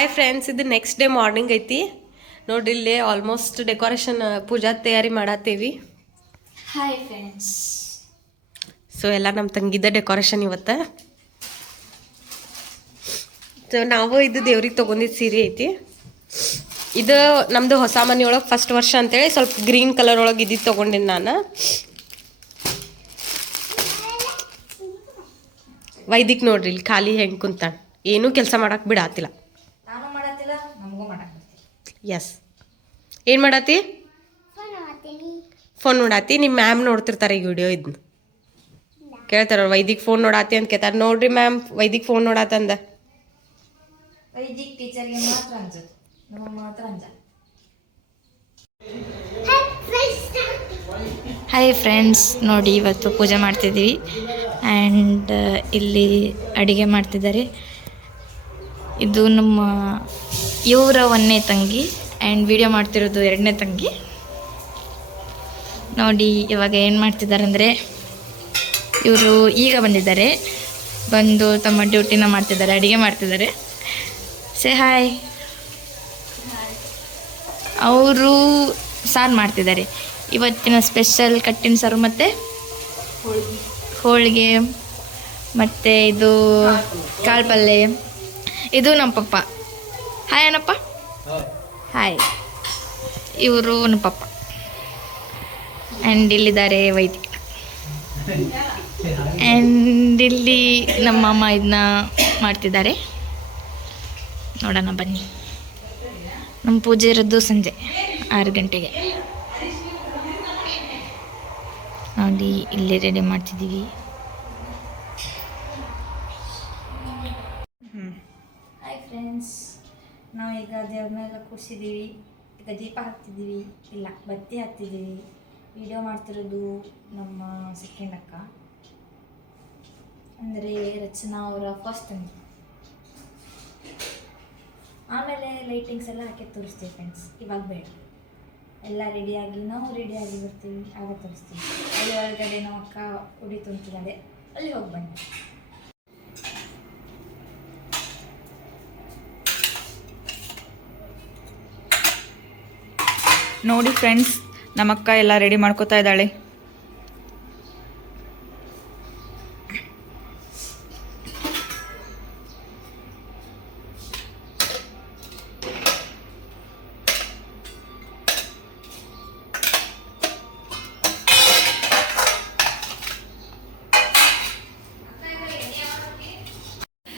Hi friends, ಇದು next day morning ಐತಿ ನೋಡ್ರಿ. ಇಲ್ಲೇ ಆಲ್ಮೋಸ್ಟ್ ಡೆಕೋರೇಷನ್ ಪೂಜಾ ತಯಾರಿ ಮಾಡತ್ತೀವಿ. Hi friends. ಸೊ ಎಲ್ಲ ನಮ್ಮ ತಂಗಿದ ಡೆಕೋರೇಷನ್ ಇವತ್ತು. ಸೊ ನಾವು ಇದು ದೇವ್ರಿಗೆ ತೊಗೊಂಡಿದ್ದು ಸೀರೆ ಐತಿ. ಇದು ನಮ್ಮದು ಹೊಸ ಮನೆಯೊಳಗೆ ಫಸ್ಟ್ ವರ್ಷ ಅಂತೇಳಿ ಸ್ವಲ್ಪ ಗ್ರೀನ್ ಕಲರ್ ಒಳಗೆ ಇದ್ದಿದ್ದು ತೊಗೊಂಡಿನಿ ನಾನು. ವೈದಿಕ್ ನೋಡ್ರಿ ಇಲ್ಲಿ ಖಾಲಿ ಹೆಂಗೆ ಕುಂತಾನ, ಏನೂ ಕೆಲಸ ಮಾಡಕ್ಕೆ ಬಿಡಾತಿಲ್ಲ. ಎಸ್, ಏನು ಮಾಡತ್ತಿ? ಫೋನ್ ನೋಡಾತಿ. ನಿಮ್ಮ ಮ್ಯಾಮ್ ನೋಡ್ತಿರ್ತಾರೆ ಈ ವಿಡಿಯೋ. ಇದನ್ನ ಕೇಳ್ತಾರ ವೈದಿಕ್ ಫೋನ್ ನೋಡಾತಿ ಅಂತ ಕೇಳ್ತಾರೆ. ನೋಡ್ರಿ ಮ್ಯಾಮ್, ವೈದಿಕ್ ಫೋನ್ ನೋಡಾತಂದ. ವೈದಿಕ್ ಟೀಚರ್ಗೆ ಮಾತ್ರ ಅಂಜದು, ನಮ್ಮ ಮಾತ್ರ ಅಂಜ. ಹಾಯ್ ಫ್ರೆಂಡ್ಸ್, ನೋಡಿ ಇವತ್ತು ಪೂಜೆ ಮಾಡ್ತಿದ್ದೀವಿ ಆ್ಯಂಡ್ ಇಲ್ಲಿ ಅಡುಗೆ ಮಾಡ್ತಿದ್ದಾರೆ. ಇದು ನಮ್ಮ ಇವರ 1ನೇ ತಂಗಿ ಆ್ಯಂಡ್ ವಿಡಿಯೋ ಮಾಡ್ತಿರೋದು 2ನೇ ತಂಗಿ. ನೋಡಿ ಇವಾಗ ಏನು ಮಾಡ್ತಿದ್ದಾರೆ ಅಂದರೆ, ಇವರು ಈಗ ಬಂದಿದ್ದಾರೆ, ಬಂದು ತಮ್ಮ ಡ್ಯೂಟಿನ ಮಾಡ್ತಿದ್ದಾರೆ, ಅಡುಗೆ ಮಾಡ್ತಿದ್ದಾರೆ. Say hi. ಅವರು ಸಾರು ಮಾಡ್ತಿದ್ದಾರೆ. ಇವತ್ತಿನ ಸ್ಪೆಷಲ್ ಕಟ್ಟಿನ ಸಾರು ಮತ್ತು ಹೋಳಿಗೆ ಮತ್ತು ಇದು ಕಾಳು ಪಲ್ಯ. ಇದು ನಮ್ಮ ಪಪ್ಪ. ಹಾಯ್ ಏನಪ್ಪ. ಹಾಯ್. ಇವರು ನಮ್ಮ ಪಪ್ಪ ಆ್ಯಂಡ್ ಇಲ್ಲಿದ್ದಾರೆ ವೈದಿಕ. ಆ್ಯಂಡ್ ಇಲ್ಲಿ ನಮ್ಮ ಅಮ್ಮ ಇದನ್ನ ಮಾಡ್ತಿದ್ದಾರೆ. ನೋಡೋಣ ಬನ್ನಿ. ನಮ್ಮ ಪೂಜೆ ಇರೋದು ಸಂಜೆ 6 ಗಂಟೆಗೆ. ನೋಡಿ ಇಲ್ಲಿ ರೆಡಿ ಮಾಡ್ತಿದ್ದೀವಿ. ಹಾಯ್ ಫ್ರೆಂಡ್ಸ್, ನಾವೀಗ ದೇವ್ರನ್ನೆಲ್ಲ ಕೂರಿಸಿದ್ದೀವಿ. ಈಗ ದೀಪ ಹಾಕ್ತಿದ್ದೀವಿ, ಇಲ್ಲ ಬತ್ತಿ ಹಾಕ್ತಿದ್ದೀವಿ. ವಿಡಿಯೋ ಮಾಡ್ತಿರೋದು ನಮ್ಮ ಸೆಕೆಂಡ್ ಅಕ್ಕ, ಅಂದರೆ ರಚನಾ ಅವರ ಫಸ್ಟ್ ತಂಗಿ. ಆಮೇಲೆ ಲೈಟಿಂಗ್ಸ್ ಎಲ್ಲ ಹಾಕಿ ತೋರಿಸ್ತೀವಿ ಫ್ರೆಂಡ್ಸ್. ಇವಾಗ ಬೇಡ, ಎಲ್ಲ ರೆಡಿಯಾಗಿ ನಾವು ರೆಡಿಯಾಗಿ ಬರ್ತೀವಿ, ಆಗ ತೋರಿಸ್ತೀವಿ. ಅಲ್ಲಿ ಒಳಗಡೆ ನಮ್ಮ ಅಕ್ಕ ಉಡಿ ತುಂಬ್ತಿದ್ದಾಳೆ, ಅಲ್ಲಿ ಹೋಗಿ ಬನ್ನಿ. ನೋಡಿ ಫ್ರೆಂಡ್ಸ್, ನಮ್ಮಕ್ಕ ಎಲ್ಲ ರೆಡಿ ಮಾಡ್ಕೋತಾ ಇದ್ದಾಳೆ.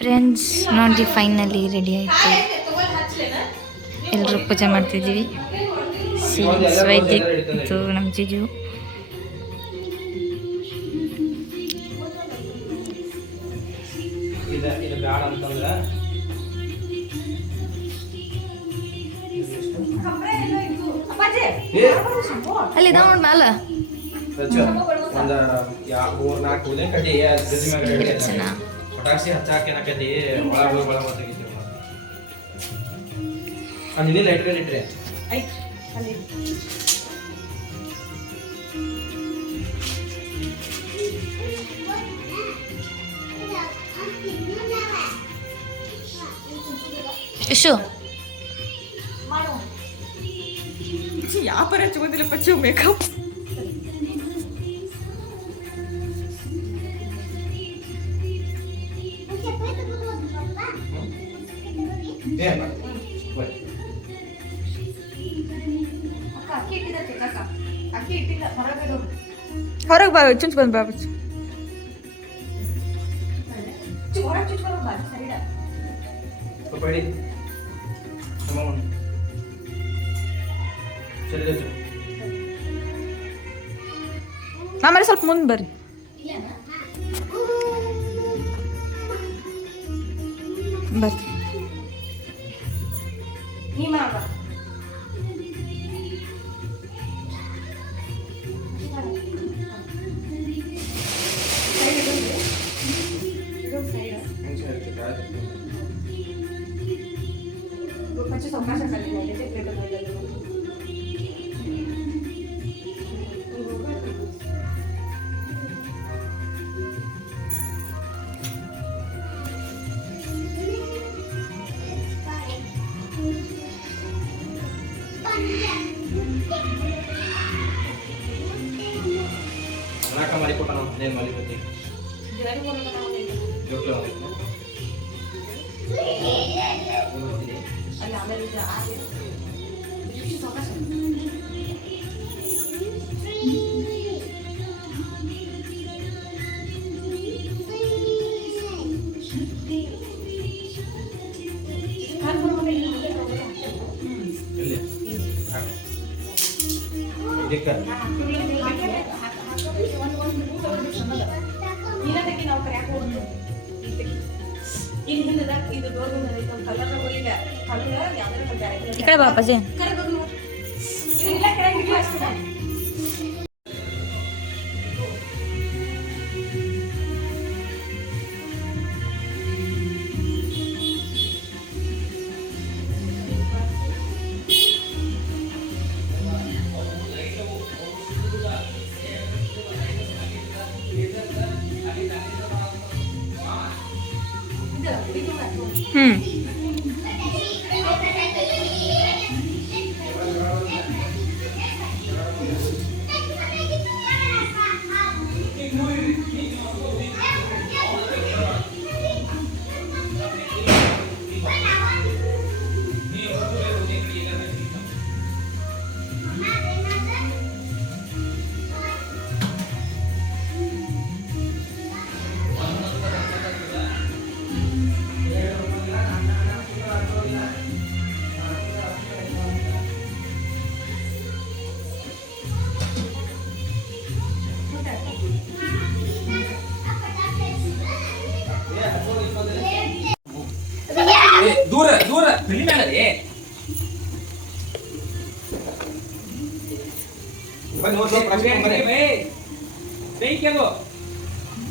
ಫ್ರೆಂಡ್ಸ್ ನೋಡಿ, ಫೈನಲಿ ರೆಡಿ ಆಯಿತು. ಎಲ್ಲರೂ ಪೂಜೆ ಮಾಡ್ತಿದ್ದೀವಿ. ವೈದಿಕ್, ಇದು ನಮ್ಮ ಜಿಜು. ಅಲ್ಲಿ ಇದಾವ ನೋಡಿ ಮ್ಯಾಲ. ಪಟಾಕ್ಷಿ ಹಚ್ಚಾಕೇನಕತಿ ಒಳಗೆ ತೆಗಿತೀವಿ. ಅಲ್ಲಿ ಲೈಟ್ಗಳು ಇಟ್ರೆ ಇಶು ಯಾವ ಪರ ಹಚ್ಕೋದಿಲ್ಲ ಪಚ್ಚು ಮೇಕಪ್. ಹೊರಗೆ ಬಾ, ಚುಂಚ್ ಬಂದು ಬಾ ಬಚ್ಚು. ಆಮೇಲೆ ಸ್ವಲ್ಪ ಮುಂದೆ ಬರ್ರಿ. ಬರ್ರಿ. ನಾಕ ಮಾಡಿ ಕೊಟ್ಟ ನಾವು ನೇನ್ ಮಾಡಿ ಬತ್ತಿ ಜೋಕ್ಲೆ ಒಂದೈತೆ ಅಲ್ಲಿ ಆಮೇಲೆ ಇದು ಆಗಿ ಇಲ್ಲಿ ದಿಕ್ಕ ಈ ಕಡೆ ಬಾ ಅಪ್ಪಾಜಿ. ದೂರ ದೂರ ತಲಿ ಮೇಲೆ ಬನ್ನಿ ಹೋಗಿ ಸ್ವಲ್ಪ ರಕ್ಷಣೆ ಬನ್ನಿ ಬೇಕಿ ಅದು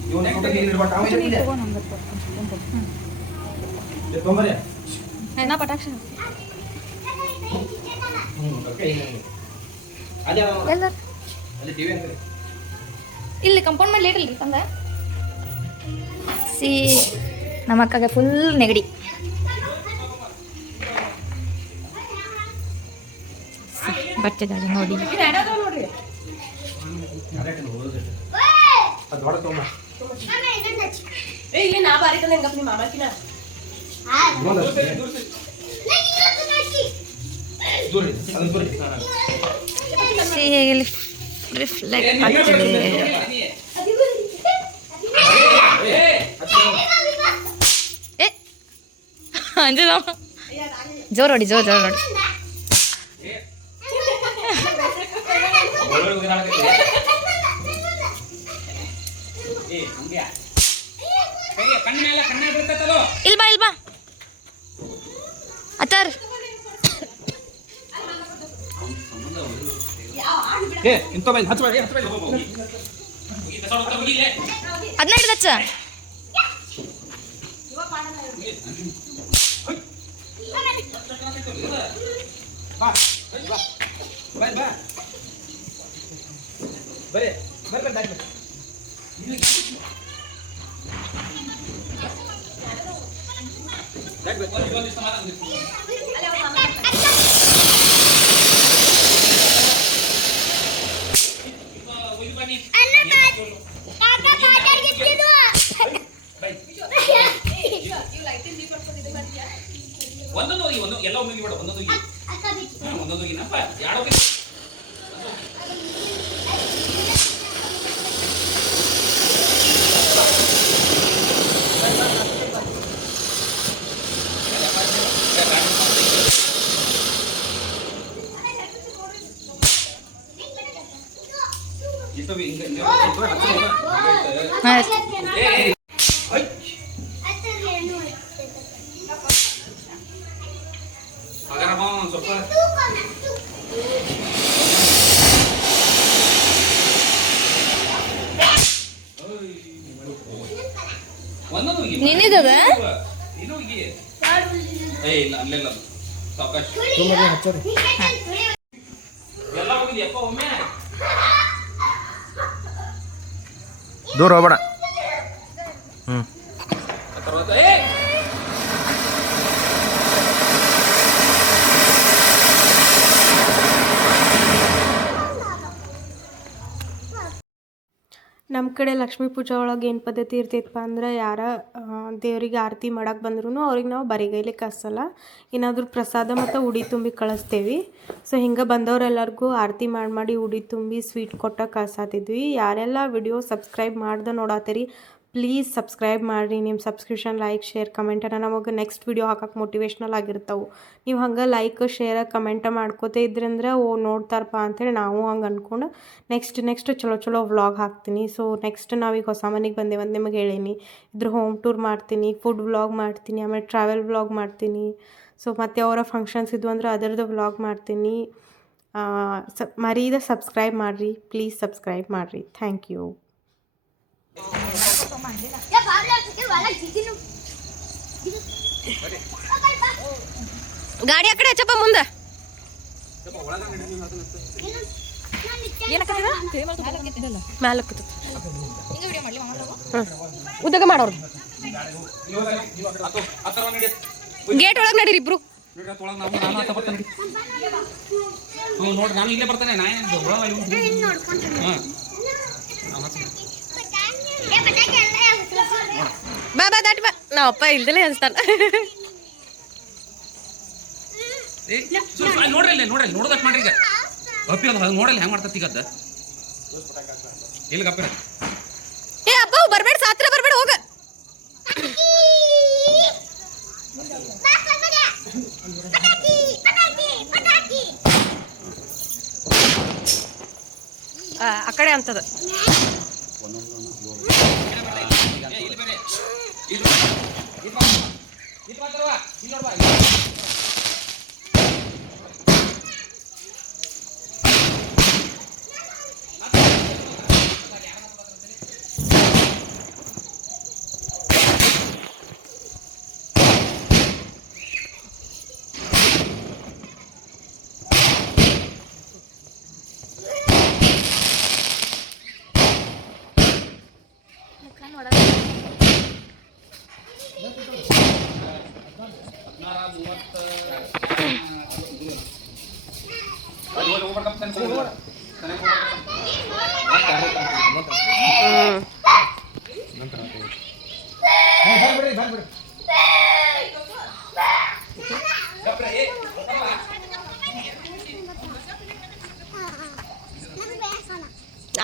ಇವನು ಫೋಟೋ ನೀನು ಇಡ್ಬಿಟ್ಟು ಅವ ಇದೆ ತೊಂಬರ್ರಿ ನಾ ಪಟಾಕ್ಷ ಓಕೆ ಅದೇ ಎಲ್ಲ ಅಲ್ಲಿ ಟಿವಿ ಅಂತ ಇಲ್ಲಿ ಕಂಪೌಂಡ್ ಮೇಲೆ ಲೇಟ್ ಇಲ್ರಿ ತಂದ ಸಿ ನಮ್ಮ ಅಕ್ಕಗೆ ಫುಲ್ ನೆಗಡಿ. ಬರ್ತಿದ್ದಾರೆ ನೋಡಿ. ಅದು ದೊಡ್ಡ ತೊಂಬ ಏ ಇಲ್ಲಿ ನಾ ಬಾರಿ ತಂದೆ ಹೆಂಗಪ್ಪ ನಿಮ್ಮ ಮಾಮಾಕಿನ ದೂರ ಅದನ್ನ ದೂರ ಸಿ ಹೇಗೆ ರಿಫ್ಲೆಕ್ಟ್ ಆಗ್ತಿದೆ. ಏ ಅಂಜದ ಜೋರ್ ನೋಡಿ ಜೋರ್ ಜೋರ್ ನೋಡಿ. ಇಲ್ ಬಾ ಇಲ್ ಬಾ ಅತ್ತಾರ್ ಏ ಇಂತ ಬೈ ಹಚ್ಚ ಬೈ ಅದನ್ನ ಹಿಡ್ದಚ್ಚ ಬಾ ಬಾ ಬೈ ಬಾ ಬರೇ ಬರ್ರಿ ದಾಟಿ ಒಂದೊಂದು ಹೋಗಿ ಒಂದು ಎಲ್ಲ ಹೋಗಿ ಬೇಡ ಒಂದೊಂದು ಹೋಗಿ ಒಂದೊಂದು ಹೋಗಿನಪ್ಪ ಯಾರು ಹೋಗಿ ಸ್ವಲ್ಪ ಒಂದೊಂದು ಹೋಗಿ ನಿನ್ನಿದದ ನೀನು ಹೋಗಿ ಏ ಇಲ್ಲ ಅಲ್ಲೆಲ್ಲ ಸಾವಕಾಶ ತೊಂಬರ್ರಿ ಹಚ್ಚರಿ ಎಲ್ಲ ಹೋಗಿದ್ಯಪ್ಪ ಒಮ್ಮೆ ದೂರ ಹೋಗ್ಬೇಡ తర్వాత ನಮ್ಮ ಕಡೆ ಲಕ್ಷ್ಮೀ ಪೂಜೆ ಒಳಗೆ ಏನು ಪದ್ಧತಿ ಇರ್ತೈತಪ್ಪ ಅಂದ್ರೆ ಯಾರ ದೇವರಿಗೆ ಆರತಿ ಮಾಡಕ್ಕೆ ಬಂದ್ರೂ ಅವ್ರಿಗೆ ನಾವು ಬರಿಗೈಲಿ ಕಳ್ಸಲ್ಲ, ಏನಾದರೂ ಪ್ರಸಾದ ಮತ್ತು ಉಡಿ ತುಂಬಿ ಕಳಿಸ್ತೇವೆ. ಸೊ ಹಿಂಗೆ ಬಂದವರೆಲ್ಲರಿಗೂ ಆರತಿ ಮಾಡಿ ಉಡಿ ತುಂಬಿ ಸ್ವೀಟ್ ಕೊಟ್ಟ ಕಳ್ಸಾತಿದ್ವಿ. ಯಾರೆಲ್ಲ ವಿಡಿಯೋ ಸಬ್ಸ್ಕ್ರೈಬ್ ಮಾಡ್ದೆ ನೋಡತ್ತೀರಿ ಪ್ಲೀಸ್ ಸಬ್ಸ್ಕ್ರೈಬ್ ಮಾಡಿರಿ. ನಿಮ್ಮ ಸಬ್ಸ್ಕ್ರಿಪ್ಷನ್, ಲೈಕ್, ಶೇರ್, ಕಮೆಂಟನ್ನು ನಮಗೆ ನೆಕ್ಸ್ಟ್ ವಿಡಿಯೋ ಹಾಕಕ್ಕೆ ಮೋಟಿವೇಶ್ನಲ್ ಆಗಿರ್ತಾವೆ. ನೀವು ಹಂಗೆ ಲೈಕ್, ಶೇರ್, ಕಮೆಂಟ ಮಾಡ್ಕೋತೇ ಇದ್ರಂದ್ರೆ ನೋಡ್ತಾರಪ್ಪ ಅಂಥೇಳಿ ನಾವು ಹಂಗೆ ಅಂದ್ಕೊಂಡು ನೆಕ್ಸ್ಟ್ ಚಲೋ ವ್ಲಾಗ್ ಹಾಕ್ತೀನಿ. ಸೊ ನೆಕ್ಸ್ಟ್ ನಾವೀಗ ಹೊಸ ಮನೆಗೆ ಬಂದೇವೆ ಅಂತ ನಿಮಗೆ ಹೇಳೀನಿ. ಇದ್ರ ಹೋಮ್ ಟೂರ್ ಮಾಡ್ತೀನಿ, ಫುಡ್ ವ್ಲಾಗ್ ಮಾಡ್ತೀನಿ, ಆಮೇಲೆ ಟ್ರಾವೆಲ್ ವ್ಲಾಗ್ ಮಾಡ್ತೀನಿ. ಸೊ ಮತ್ತು ಅವರ ಫಂಕ್ಷನ್ಸ್ ಇದ್ವು ಅಂದ್ರೆ ಅದರದ್ದು ವ್ಲಾಗ್ ಮಾಡ್ತೀನಿ. ಮರೀದ ಸಬ್ಸ್ಕ್ರೈಬ್ ಮಾಡಿರಿ, ಪ್ಲೀಸ್ ಸಬ್ಸ್ಕ್ರೈಬ್ ಮಾಡಿರಿ. Thank you. ಗಾಡಿ ಆ ಕಡೆ ಹಚ್ಚಪ್ಪ ಮುಂದೆ. ಉದ್ದಾಗ ಮಾಡೋರು ಗೇಟ್ ಒಳಗೆ ನಡೀರಿ ಇಬ್ರು. ನೋಡಿ ನಾನು ಇಲ್ಲೇ ಬರ್ತೇನೆ. ಬಾ ದಾಟಿ ಬಾ. ನಾವಪ್ಪ ಇಲ್ದಲೇ ಅನ್ಸ್ತಾನ. ನೋಡ್ರಿ ನೋಡೋದಷ್ಟು ಮಾಡ್ರಿ. ಈಗ ಅಪ್ಪಿ ಅದ ನೋಡಲ್ಲ ಹೆಂಗ್ ಮಾಡ್ತತಿ ಈಗ ಅದ ಇಲ್ಲ ಗಪ್ಪ. ಏ ಅಪ್ಪ ಬರ್ಬೇಡ, ಸಾತ್ರ ಬರ್ಬೇಡ, ಹೋಗ. ಆ ಕಡೆ ಅಂತದ.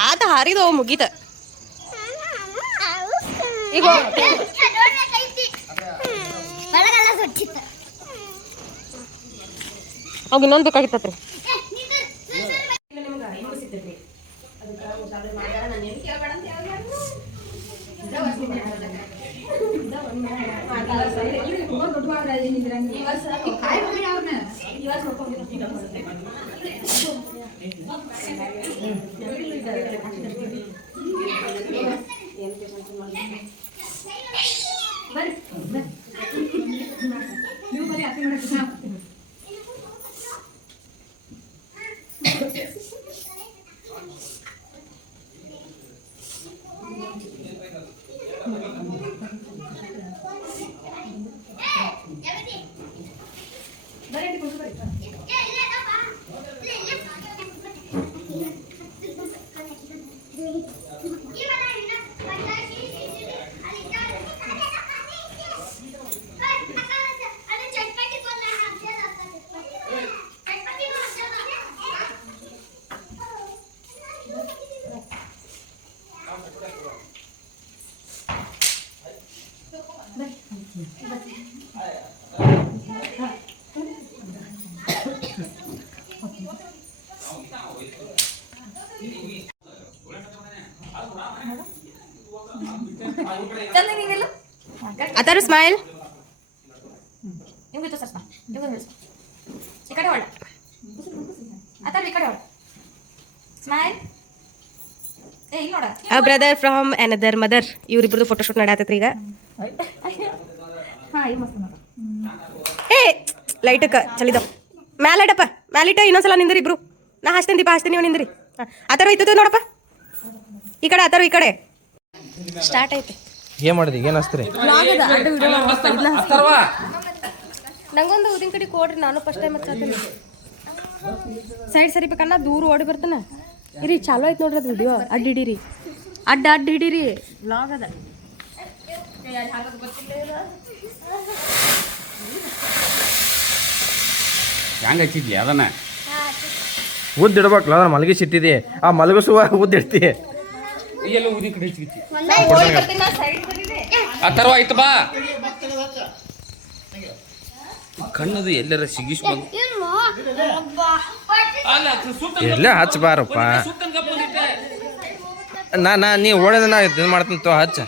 ಆತ ಹಾರಿದ ಮುಗೀತ. ಈಗ ಅವಾಗ ಇನ್ನೊಂದು ಬೇಕಾಗಿತ್ತತ್ರಿ. Ataru smile. A brother from another mother. ಇವ್ರಿಬ್ರದ್ದು ಫೋಟೋಶೂಟ್ ನಡಾತೈತ್ರಿ ಈಗ. ಏ ಲೈಟಕ್ಕ ಚಲಿದ ಮ್ಯಾಲಿಡಪ್ಪ, ಮ್ಯಾಲಿಟ ಇನ್ನೊಂದ್ಸಲ ನಿಂದ್ರಿ ಇಬ್ರು. ನಾ ಹಾಸ್ತೀನಿ, ದೀಪ ಹಾಸ್ತೀನಿ, ನೀವು ನಿಂದ್ರಿ. ಆತರ ಐತದ ನೋಡಪ್ಪ, ಈ ಕಡೆ ಆತರ, ಈ ಕಡೆ ಸ್ಟಾರ್ಟ್ ಐತಿ. ಏನ್ ಮಾಡಿದ್ರಿ, ಏನ್ ಹಚ್ತೀರಿ? ನಂಗೊಂದು ಊದಿನ ಕಡೆ ಕೊಡ್ರಿ, ನಾನು ಫಸ್ಟ್ ಟೈಮ್ ಹಚ್ಚಾತೀನಿ. ಸೈಡ್ ಸರಿಬೇಕನ್ನ ದೂರ ಓಡಿ ಬರ್ತಾನ. ಇರಿ ಚಾಲೋ ಐತಿ ನೋಡ್ರಿ ಅದು ವಿಡಿಯೋ, ಅಡ್ಡಿಡಿರಿ. ಅಡ್ಡ ಅಡ್ಡ ಹಿಡೀರಿ ಲಾಗ್ ಅದ ಹೆಂಗೆ ಹಚ್ಚಿದ್ಲಿ ಅದನ್ನ ಉದ್ದು ಇಡ್ಬೇಕಲ್ಲ ಅದನ್ನ ಮಲಗಿಸಿಟ್ಟಿದಿ ಆ ಮಲಗಿಸುವ ಉದ್ದು ಇಡ್ತಿ ಎಲ್ಲ ಊದಿ ಕಡೆ ಹಚ್ಚಿ ಆ ಥರ ಆಯ್ತು ಬಾ ಕಣ್ಣದು ಎಲ್ಲರ ಸಿಗಿಸ್ಕೊಂಡು ಎಲ್ಲೇ ಹಚ್ಚಬಾರಪ್ಪ ನೀ ಓಡಿದ ನಾ ಇದು ಮಾಡ್ತೀನಿ ತೋ ಹಚ್ಚ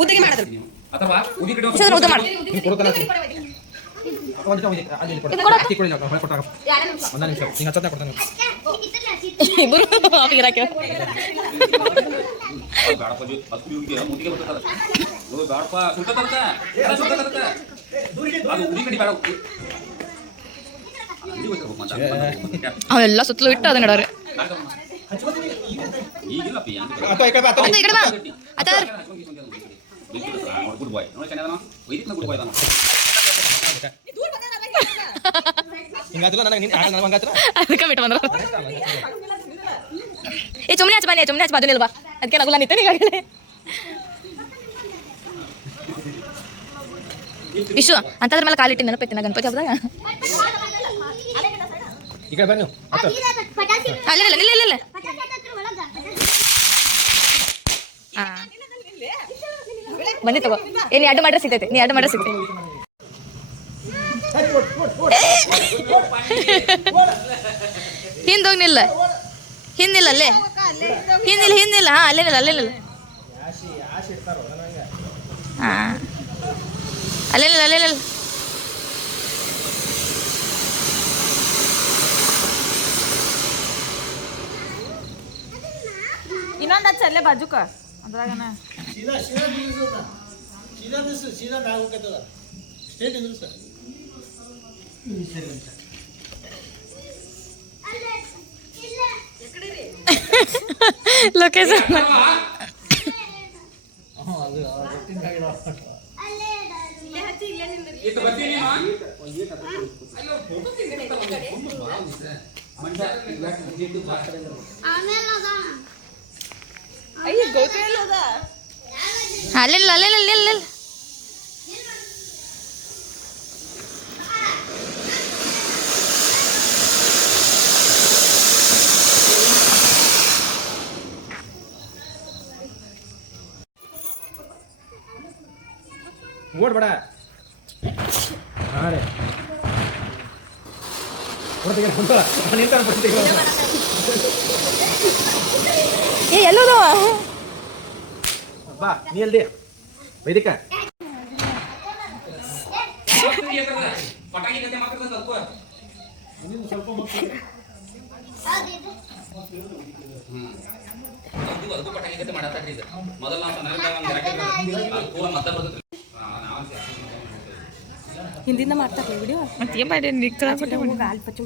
ಉದ್ದಿಗೆ ಮಾಡೋದು ಅಥವಾ ಊದಿ ಕಡೆ ಊಟ ಮಾಡು ಇಬ್ಬರು ಆಫೀಗೆ ಹಾಕಿ ಅವೆಲ್ಲ ಸುತ್ತಲೂ ಇಟ್ಟು ಅದನ್ನ ಇಡೋರು ಅದಕ್ಕೆ ಬಿಟ್ಟು ಬಂದ್ರು ಏ ಸುಮ್ಮನೆ ಹಚ್ಚ ಬನ್ನಿ ಸುಮ್ಮನೆ ಹಚ್ಚ ಬಾಜುನಿಲ್ವಾ ಅದಕ್ಕೆ ನಗುಲ ನಿಂತೆ ಈಗಾಗಲೇ ವಿಶ್ವ ಅಂತದ್ರ ಮೇಲೆ ಕಾಲಿಟ್ಟು ನೆನಪೈತಿ ನಾ ಗಣಪತಿ ಹಬ್ಬದಾಗ ಅಲ್ಲಿಲ್ಲ ಇಲ್ಲ ಬನ್ನಿ ತಗೋ ಏ ನೀ ಅಡ್ಡು ಮಾಡ್ರೆ ಸಿಗ್ತೈತೆ ನೀ ಅಡ್ಡು ಮಾಡ್ರೆ ಸಿಗ್ತೈತೆ ಹಿಂದೋಗ್ನಿಲ್ಲ ಹಿಂದಿಲ್ಲ ಅಲ್ಲೇ ಹಿಂದಿಲ್ಲ ಹಾಂ ಅಲ್ಲೇನಿಲ್ಲ ಹಾಂ ಅಲ್ಲೇನಿಲ್ಲ ಇನ್ನೊಂದು ಹಚ್ಚ ಅಲ್ಲೇ ಬಾಜುಕ ಅದ್ರಾಗನ ಲೊಕೇಶನ್ ಅಲ್ಲೆಲ್ಲ ಓಡ್ಬೇಡ ಹಾಂ ರೀ ಏ ಎಲ್ಲೋದು ಬಾ ನೀ ಅಲ್ದಿ ವೈದಿಕ ಪಟಾಕಿ ಕತೆ ಮಾತ್ರ ಸ್ವಲ್ಪ ಅದು ಪಟಾಕಿ ಕತೆ ಮಾಡತ್ತೀರಿ ಇದು ಮೊದಲ ಮತ್ತೆ ಬರ್ತೈತಿ ಹಿಂದಿಂದ ಮಾಡ್ತಾರೆ ವಿಡಿಯೋ ಮತ್ತೆ ಮಾಡಿ ನಿಕ್ಕಳಪಟ್ಟೆ ಮಾಡಿ ಗಾಲ್ ಪಚ್ಚು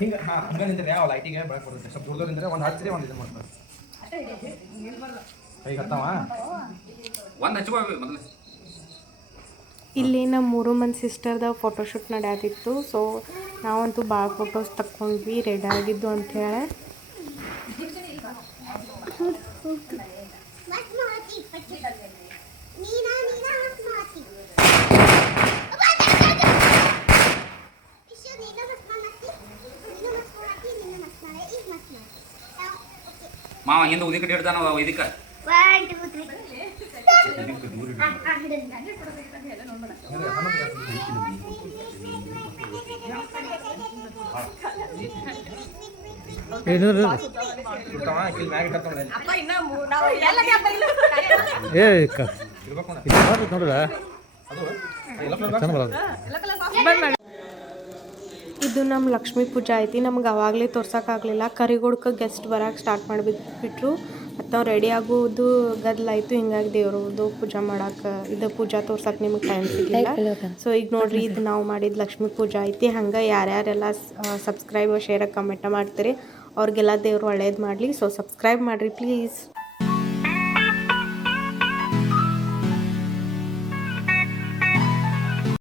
ಹಿಂಗೆ ಹಂಗೆ ನಿಂತ್ರೆ ಯಾವ ಲೈಟಿಗೆ ಬೆಳಕು ಬರುತ್ತೆ ಸ್ವಲ್ಪ ದೂರದಲ್ಲಿ ನಿಂತ್ರೆ ಒಂದು ಹಚ್ಚಿರಿ ಒಂದು ಇದು ಮಾಡ್ತಾರೆ ಕೈಗೆ ಹತ್ತಾವ ಒಂದು ಹಚ್ಕೋಬೇಕು ಮೊದಲು ಇಲ್ಲಿ ನಮ್ಮ 3 ಮಂದಿ ಸಿಸ್ಟರ್ದ ಫೋಟೋಶೂಟ್ ನಡೆಯತ್ತಿತ್ತು ಸೊ ನಾವಂತೂ ಭಾಳ ಫೋಟೋಸ್ ತಕ್ಕೊಂಡ್ವಿ ರೆಡಿ ಆಗಿದ್ದು ಅಂಥೇಳಿ ಮಾವ ಹಿಂದೆ ಉದಿ ಕಟ್ಟಿ ಇಡ್ತಾನ ಇದಕ್ಕೆ ಇದು ನಮ್ಮ ಲಕ್ಷ್ಮೀ ಪೂಜೆ ಐತಿ. ನಮ್ಗೆ ಅವಾಗಲೇ ತೋರ್ಸೋಕ್ಕಾಗಲಿಲ್ಲ, ಕರಿಗೋಡ್ಕ ಗೆಸ್ಟ್ ಬರೋಕೆ ಸ್ಟಾರ್ಟ್ ಮಾಡಿಬಿಟ್ರು. ಮತ್ತು ನಾವು ರೆಡಿ ಆಗೋದು ಗದ್ದಲಾಯಿತು. ಹಿಂಗಾಗಿ ದೇವ್ರದ್ದು ಪೂಜೆ ಮಾಡೋಕೆ ಇದು ಪೂಜೆ ತೋರ್ಸೋಕೆ ನಿಮಗೆ ಟೈಮ್ ಸಿಗಲಿಲ್ಲ. ಸೊ ಈಗ ನೋಡಿರಿ, ಇದು ನಾವು ಮಾಡಿದ ಲಕ್ಷ್ಮೀ ಪೂಜೆ ಐತಿ. ಹಂಗೆ ಯಾರ್ಯಾರೆಲ್ಲ ಸಬ್ಸ್ಕ್ರೈಬ್ ಶೇರ್ ಕಮೆಂಟ್ ಮಾಡ್ತೀರಿ ಅವ್ರಿಗೆಲ್ಲ ದೇವ್ರು ಒಳ್ಳೇದು ಮಾಡಲಿ. ಸೊ ಸಬ್ಸ್ಕ್ರೈಬ್ ಮಾಡಿರಿ ಪ್ಲೀಸ್.